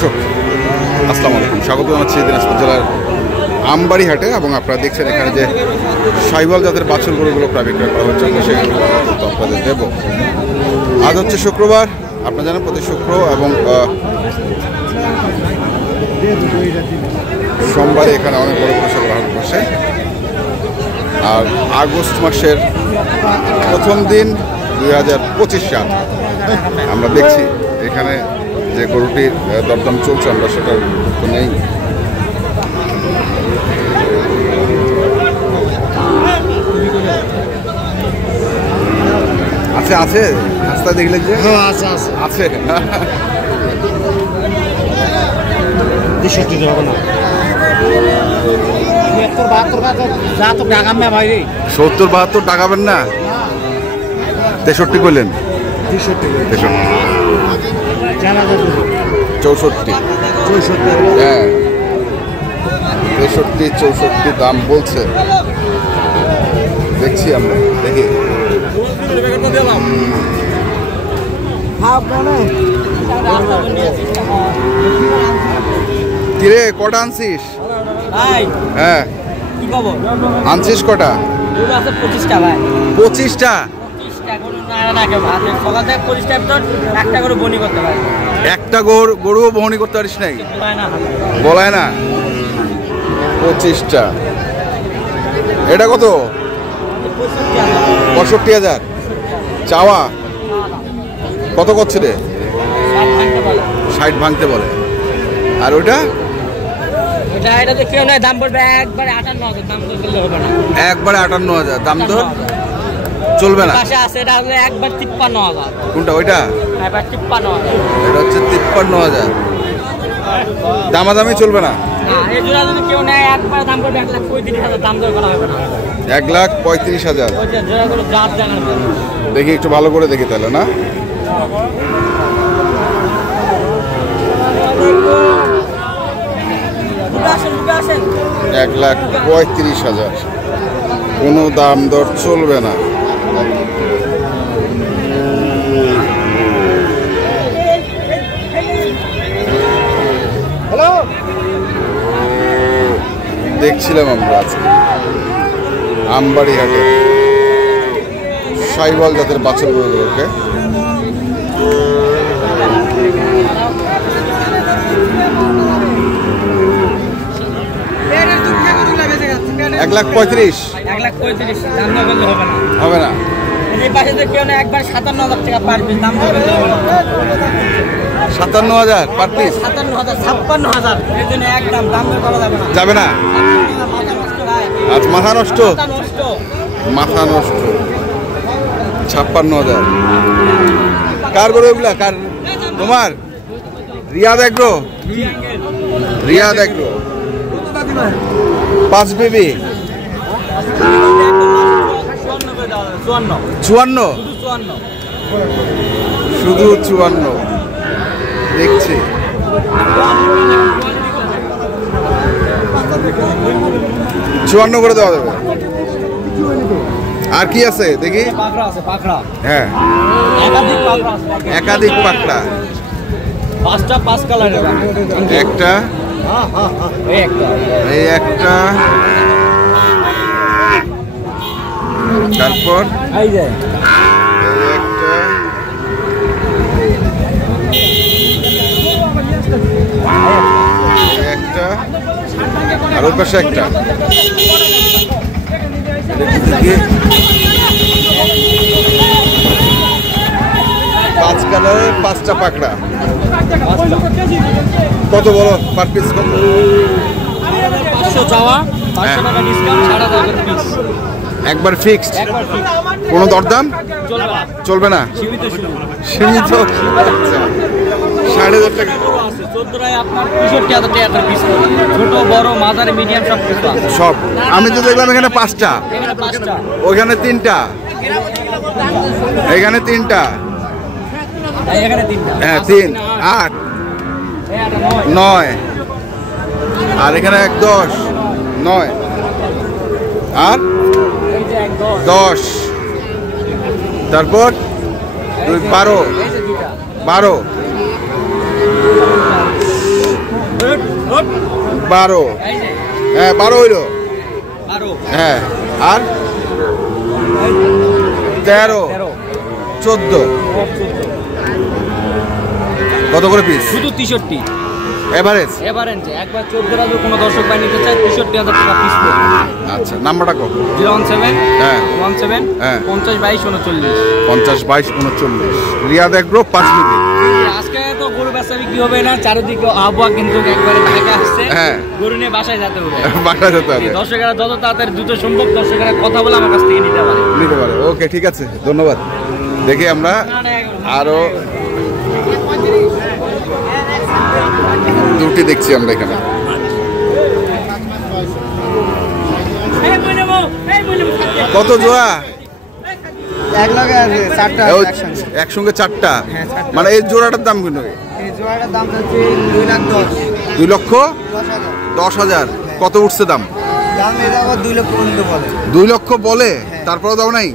দর্শক আসসালামু আলাইকুম, স্বাগত জানাচ্ছি দিনাজপুর জেলার আমবাড়ি হাটে। এবং আপনারা দেখছেন এখানে যে সাইওয়াল জাতের বাছুর গরুগুলো প্রায় বিক্রয় করা হচ্ছে, সেগুলো আপনাদের দেবো। আজ হচ্ছে শুক্রবার, আপনারা জানেন প্রতি শুক্র এবং সোমবারে এখানে অনেক বড় পরিসর গ্রহণ করছে। আর আগস্ট মাসের প্রথম দিন 2025 সাল আমরা দেখছি এখানে যে গরুটির দরদাম চলছে, আমরা সেটার তো নেই। আছে আছে রাস্তা দেখলে যে আছে আছে আছে 70-72 টাকাবেন না, 63 করলেন, 64 হ্যাঁ 63-64 দাম বলছে। দেখছি আমরা, দেখি কিরে কটা আনছিস? হ্যাঁ আনছিস কটা? 25টা ভাই। 25টা? একটা গরুও বহনি করতে পারিস নাই? বলায় না। 25টা। এটা কত? 65,000 চাওয়া। কত করছে রে? 60 ভাঙতে বলে। আর ওইটা? দাম পড়বে একবারে 58,000। দাম তো হবে না, একবারে 58,000 দাম তো চলবে না। একবার 53,000। কোনটা? ওইটা 53,000। এটা হচ্ছে 53,000। দামাদামি চলবে না। 1,35,000। দেখি একটু ভালো করে দেখি তাহলে না। $1,35,000 কোনো দাম দর চলবে না। দেখছিলাম আমরা আজকে আমবাড়ি হাটে সাইওয়াল জাতের বাছুর গরুগুলোকে। $1,35,000 হবে না। একবার 57,000 টাকা পার পিস। দাম 57,000 পার পিস? 57,000 এর জন্য একদম দাম করা যাবে না। আজ মাথা নষ্ট, মাথা নষ্ট। 56,000 কার গরু এগুলা? কার? তোমার? Riyad Agro? Riyad Agro 5 baby 54? শুধু 54 দেখছি। 54 করে দেওয়া যাবে। আর কি আছে দেখি? হ্যাঁ একাধিক পাকড়া। 5টা 5 কালারের। একটা এই একটা, তারপর একটা, একটা, আর ওর পাশে একটা। 5 কালারের 5টা পাকড়া। কত বলো পার পিস? কত? 500 চাওয়া, 500 টাকা ডিসকাউন্ট, 7,000 পিস। একবার ফিক্সড, কোনো দরদাম চলবে না? সীমিত। 7,500 টাকা। 14টায় আপনার 65,000 টাকা পিস। ছোট বড় মাঝারি মিডিয়াম সব কিছু আছে সব। আমি তো দেখলাম এখানে 5টা, ওইখানে 3টা, এখানে 3টা, হ্যাঁ 3, 8, 9, আর এখানে 1, 10, 9 আর 10, তারপর 2, 12, 12, 12, এই যে হ্যাঁ 12 হইলো, 12 হ্যাঁ আর 13, 14, কত করে পিস? শুধু 63 এভারেজ। এভারেজ একবার 14 যদি কোনো দর্শক ভাই নিতে চায় 63,000 টাকা পিস পড়বে। আচ্ছা, নাম্বারটা কত? 017 হ্যাঁ 17 হ্যাঁ 50 22 39। 50 22 39। Riyad Agro 5 minute. আজকে তো গরু বেচা বিক্রি হবে না, চারিদিকে আবহাওয়া কিন্তু একবারে ঢাকা আসছে। হ্যাঁ। গরু নিয়ে বাসায় যেতে হবে। বাসায় যেতে হবে। দর্শকেরা যত তাড়াতাড়ি দ্রুত সম্ভব দর্শকেরা কথা বলে আমার কাছ থেকে নিতে পারে। নিতে পারে। ওকে, ঠিক আছে, ধন্যবাদ। দেখি আমরা আরো দুটি দেখছি আমরা এখানে। কত জোড়া? এক লগে আছে চারটা ও, একসঙ্গে। একসঙ্গে 4টা। হ্যাঁ, 4টা। মানে এই জোড়াটার দাম কিন্তু এই জোড়াটার দাম হচ্ছে 2,10,000 2,10,000। কত উঠছে দাম? দাম এটা আবার 2 লক্ষ পর্যন্ত বলে। 2 লক্ষ বলে, তারপরেও দাও নাই?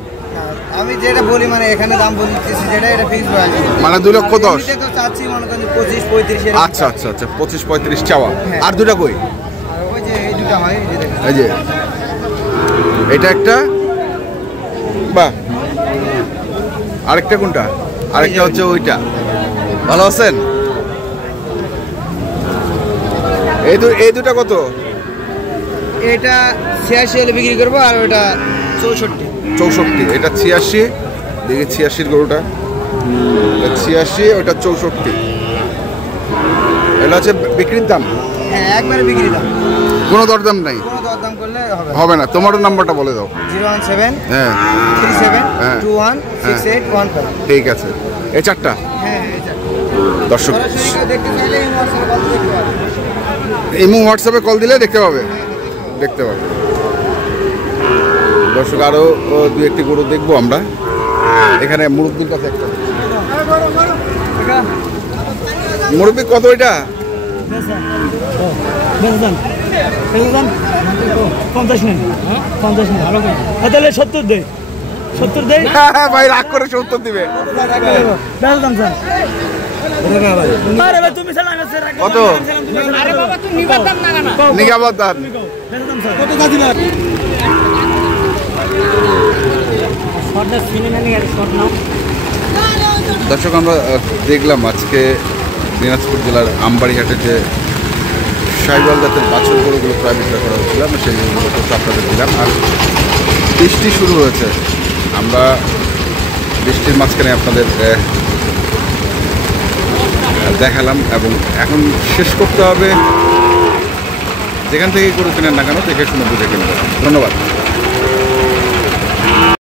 আমি যেটা বলি মানে এখানে দাম বলতেছি যেটা এটা ফিক্স হয়ে গেছে। মানে 2,10,000। এমনিতে তো চাচ্ছি মনে করেন 25-35 এর। আচ্ছা আচ্ছা আচ্ছা, 25-35 চাওয়া। হ্যাঁ। আর দুটা কই? আর ওই যে এই দুটো হয় এই যে দেখেন। এই যে এটা একটা, বাহ, আরেকটা কোনটা? আরেকটা হচ্ছে ওইটা। ভালো আছেন? এই দুটা কত? এটা 86 হলে বিক্রি করবো আর ওটা 64। 64। এটা 86। দেখি 86 গরুটা। এটা 86, ওটা 64। এটা হচ্ছে বিক্রির দাম, হ্যাঁ একবারে বিক্রি দাম। কোনো দরদাম নাই? কোনো দরদাম করলে হবে না। হবে না। তোমারও নাম্বারটা বলে দাও। 017 হ্যাঁ 37 হ্যাঁ। 21 6815। ঠিক আছে, এই 4টা। হ্যাঁ এটা দর্শক সরাসরি কেউ দেখতে চাইলে এই হোয়াটসঅ্যাপে কল দেখতে পারে। ইমো হোয়াটসঅ্যাপে কল দিলে দেখতে পাবে। দর্শক আরো দু একটি গরু দেখবো আমরা এখানে। মুরব্বির কাছে একটা মুরব্বি, কত এটা? 70 দেই। ভাই রাগ করে 70 দিবে। কত? আরে বাবা তুই নিবার দাম না না। নিগাবাদ দান। দর্শক আমরা দেখলাম আজকে দিনাজপুর জেলার আমবাড়িহাটে যে সাইওয়াল জাতের বাছুর গরুগুলো প্রায় বিক্রয় করা হচ্ছিল, আমরা সেই গরুগুলো আপনাদের দিলাম। আর বৃষ্টি শুরু হয়েছে, আমরা বৃষ্টির মাঝখানে আপনাদের দেখালাম এবং এখন শেষ করতে হবে। যেখান থেকে গরু কেনেন না কেন দেখে শুনে বুঝে কিনবেন। ধন্যবাদ।